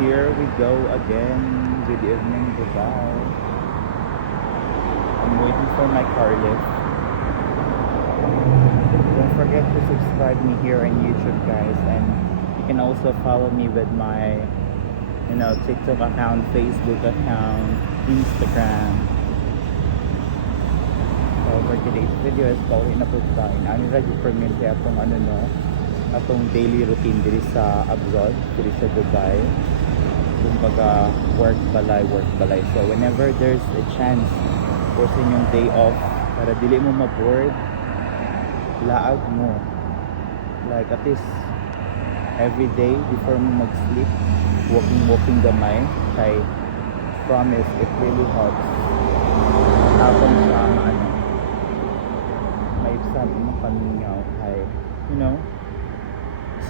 here we go again. Good evening, Dubai. I'm waiting for my car lift. Don't forget to subscribe me here on YouTube, guys, and you can also follow me with my TikTok account, Facebook account, Instagram. So for today's video is pauwi na po tayo. Ano ra yung permit kaya atong daily routine diri sa abroad, diri sa Dubai. Kumbaga work balay. So whenever there's a chance for sa inyong day off, para dili mo ma-bored, laag mo. Like at least every day before mo mag-sleep, walking gamay. Kay promise, it really helps. Tapos sa may sabi mo pamingaw kay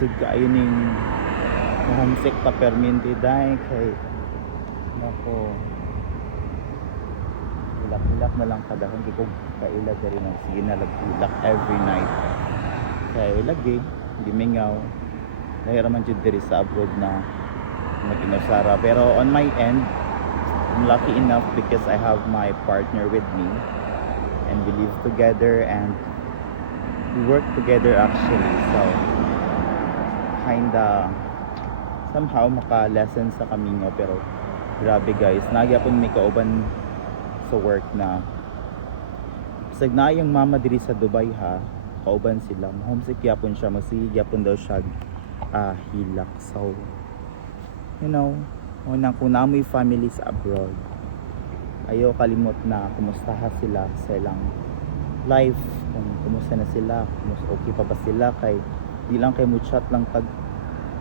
sud kaayo ning homesick pa perminti dai kay nako hilak na lang kadahon di ko kaila diri na sige na hilak every night kay lagi gimingaw nahiraman jud diri sa abroad na mag-inusara. Pero on my end, I'm lucky enough because I have my partner with me and we live together and we work together actually. So kinda somehow maka-lesson sa kamingo, pero grabe guys, nagyapon may kauban sa work na bisag na yung mama diri sa Dubai ha, kauban sila homesick yapon siya, magsige yapon daw siya hilak. So unang kung namoy family sa abroad, ayaw kalimot na kumustaha sila sa ilang life, kung kumusta na sila, kumusta okay pa ba sila, kay di lang kay mo chat lang tag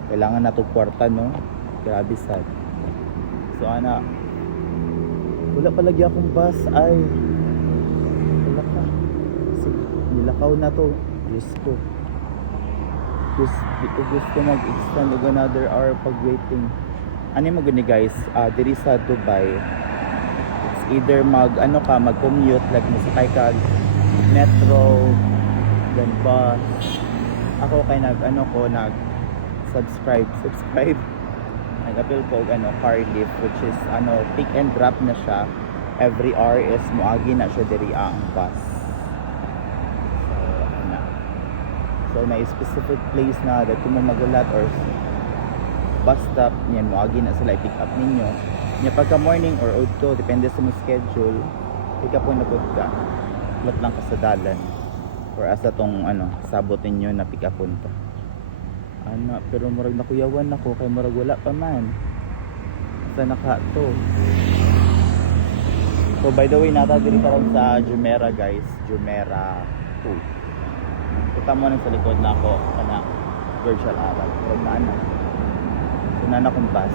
kailangan na to kwarta, no? Grabe sad. So wala palagi akong bus. Ay wala ka, sige, nilakaw na to. Diyos ko, gusto mag-extend og another hour pag waiting. Ano mo gani guys, diri sa Dubai, it's either mag-commute, like masakay ka metro, then bus. Ako kay subscribe nag-appeal ko car lift, which is pick and drop na siya. Every hour is moagi na siya diri ang bus. So may specific place na that kung mo magulat or bus stop niyan moagi na sila i-pick up ninyo nya pagka morning or auto, depende sa mo schedule, pick up po na pud ka lat lang ka sa dalan or asa tong sabot ninyo na pick up punta pero murag nakuyawan ako kay murag wala pa man asa naka to. So by the way, nata diri karon sa Jumeirah guys, Jumeirah 2. Kita mo nang sa likod na ako kana virtual aral pero so na kong bus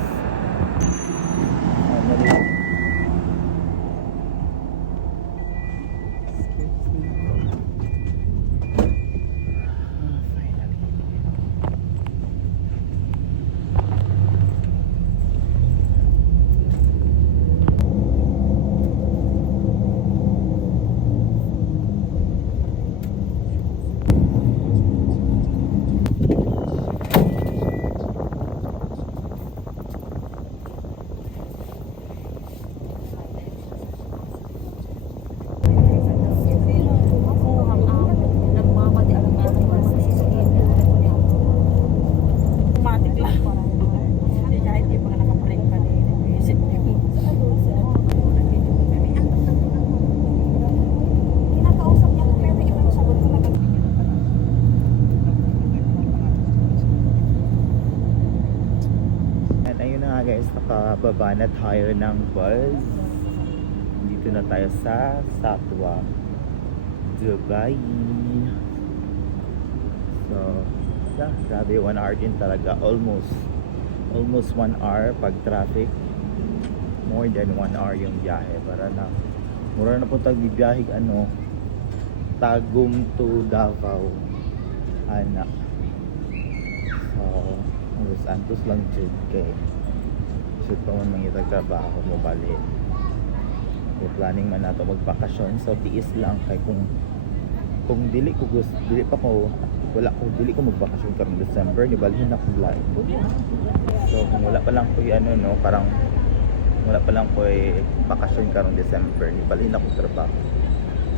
guys, nakababa na tayo ng bus. Dito na tayo sa Satwa, Dubai. So yeah, grabe 1 hour din talaga, almost 1 hour pag traffic, more than 1 hour yung biyahe. Para na mura na po tayo bibiyahig Tagum to Davao so Los Santos lang dyan kay should pa man mangitag trabaho mo bali. So planning man nato magbakasyon, so tiis lang kay kung dili pa ko wala ko, dili ko magbakasyon karong December, di balhin na ko vlog. So kung wala pa lang ko ano no, parang wala pa lang ko bakasyon karong December, di balhin na ko trabaho.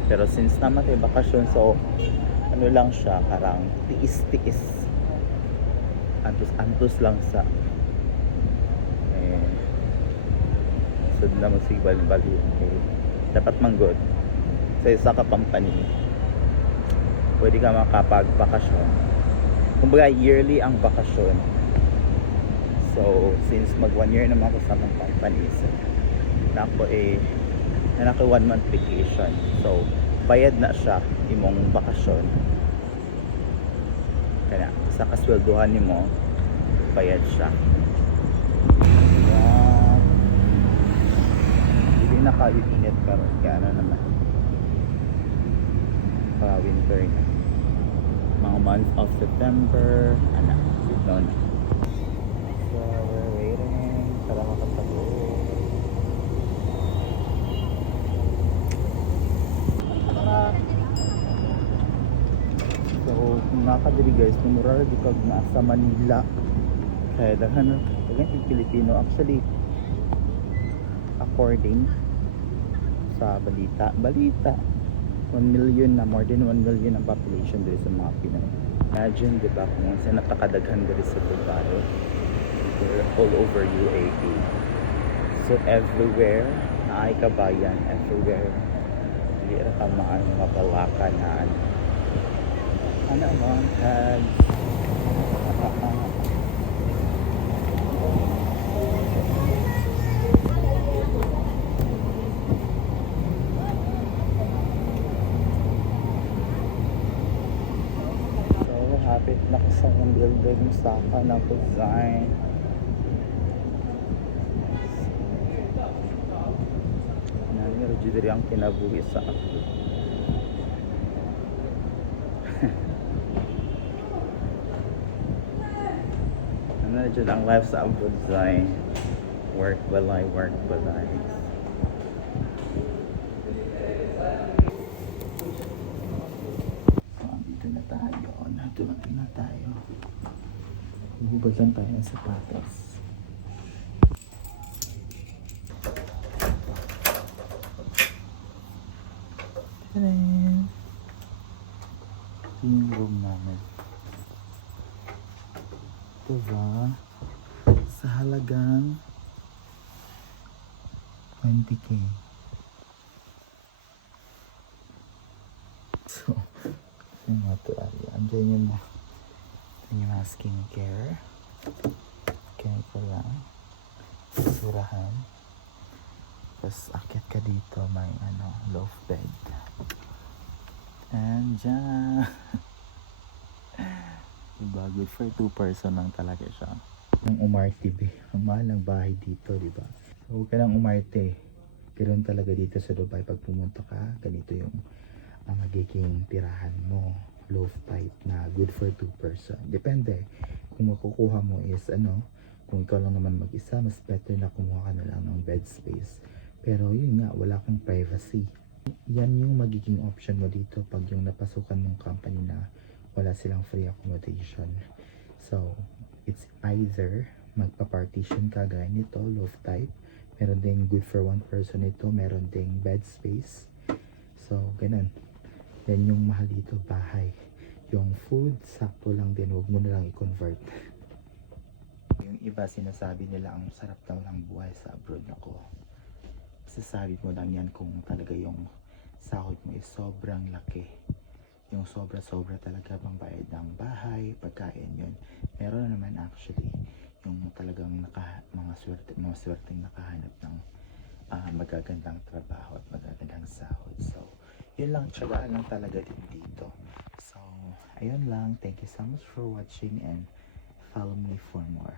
Pero since naman tayo bakasyon, so ano lang siya, parang tiis-tiis. Antos lang sa sud na mo sige bali okay. Dapat manggod sa isa ka company pwede ka makapagbakasyon, kumbaga yearly ang bakasyon. So since mag 1 year naman ako sa mga company, so nako 1 month vacation, so bayad na siya imong bakasyon kaya sa kasweldohan nimo bayad siya. Hindi na kainit karon kaya ano naman pa winter na mga month of September no na. So we're waiting para makatago. So kung nakadiri guys, numurar di kag nasa Manila kaya daghan yung Pilipino actually according sa balita 1 million na, more than 1 million ang population dito sa mga Pinoy. Imagine diba kung saan natakadaghan dito sa Dubai, all over UAE. So everywhere na ay kabayan, everywhere hindi ra ka mapalakan na ano bang tags. Hapit na ko sa building sa kanang design. Nani diri ang kinabuhi sa ako. Ano dyan ang life sa abroad design. Work balay. Dito na tayo. Hubad lang tayo ng sapatos. Taran! Ito yung room namin. Ito ba? Sa halagang 20k. So, yung mga tuwalya. Andiyan yung mga skincare. Ganito lang. Surahan. Tapos akit ka dito. May loaf bed. Andiyan. Diba? Good for 2 person lang talaga siya. Yung umarte be. Ang mahal ng bahay dito, diba? So, huwag ka lang umarte. Ganoon talaga dito sa Dubai. Pag pumunta ka, ganito yung ang magiging tirahan mo, loaf type na good for 2 person. Depende kung makukuha mo is kung ikaw lang naman mag-isa, mas better na kumuha ka na lang ng bed space. Pero yun nga, wala kang privacy. Yan yung magiging option mo dito pag yung napasukan mong company na wala silang free accommodation. So it's either magpa-partition ka gaya nito, loaf type, meron ding good for 1 person ito, meron ding bed space. So ganun. Yan yung mahal dito, bahay. Yung food, sakto lang din. Huwag mo na lang i-convert. Yung iba, sinasabi nila ang sarap daw ng buhay sa abroad. Ako, sasabi mo lang yan kung talaga yung sahod mo is sobrang laki. Yung sobra-sobra talaga bang bayad ng bahay, pagkain yun. Meron naman actually yung talagang mga swerteng nakahanap ng magagandang trabaho at magagandang sahod. So, yun lang, tsagaan lang talaga din dito. So, ayun lang. Thank you so much for watching and follow me for more.